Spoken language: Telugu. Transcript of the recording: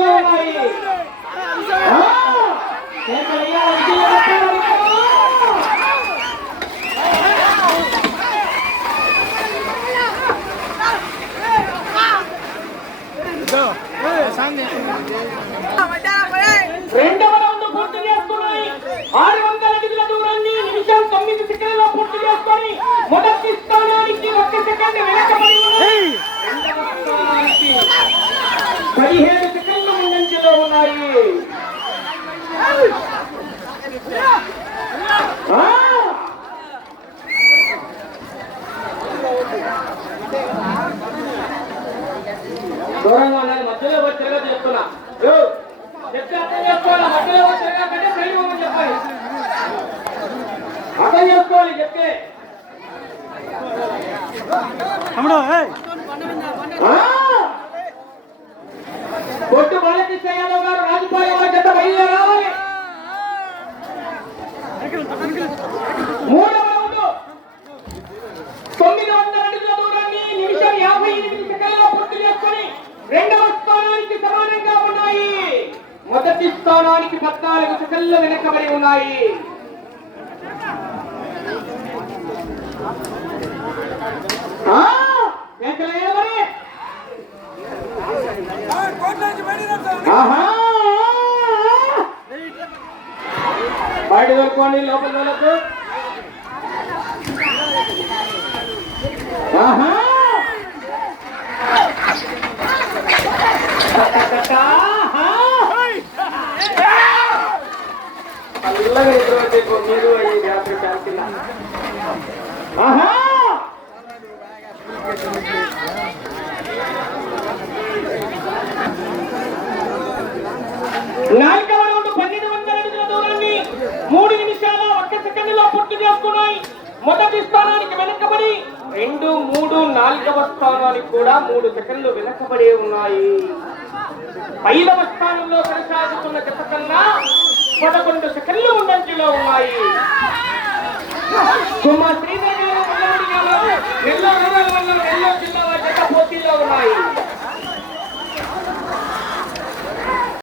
ముందంజలో ఉన్నాయి. రెండవ రౌండ్ పూర్తి చేసుకున్నాయి. 600 అడుగుల దూరాన్ని నిమిషం 9 సెకండ్లలో పూర్తి చేసుకొని మొదటి స్థానానికి 1 సెకండ్ వెనకబడి ఉన్నాయి. రెండవ స్థానానికి 17 సెకండ్ల ముందంజలో ఉన్నాయి. దూరంగా ఉన్నది మధ్యలో వచ్చేగా చెప్తున్నా. చెప్తే అర్థం చేసుకోవాలి. మధ్యలో వచ్చేగా కంటే సైడ్ పోమని చెప్పాలి. అర్థం చేసుకోవాలి చెప్తే. కొట్టు బాలకృష్ణ యాదవ్ గారు రాజుపాలెం వారి జత బయలుదేరి రావాలి. మూడవ రౌండ్ 900 అడుగుల దూరాన్ని నిమిషం 58 సెకండ్లలో పూర్తి చేసుకొని రెండవ స్థానానికి సమానంగా ఉన్నాయి. మొదటి స్థానానికి 14 సెకండ్లు వెనకబడి ఉన్నాయి. బయట దొరుకోండి లోపల వాళ్ళకు. చల్లగా ఎదురు మీరు ఈ వ్యాపార శాంతి. నాలుగవ రౌండ్ 1200 అడుగుల దూరాన్ని 3 నిమిషాల 1 సెకండ్లో పూర్తి చేసుకున్నాయి. మొదటి స్థానానికి వెనకబడి 2, 3, 4వ స్థానానికి కూడా 3 సెకండ్లు వెనకబడి ఉన్నాయి. 5వ స్థానంలో కొనసాగుతున్న జత కన్నా 11 సెకండ్లు ముందంజలో ఉన్నాయి. కుమార్ శ్రీ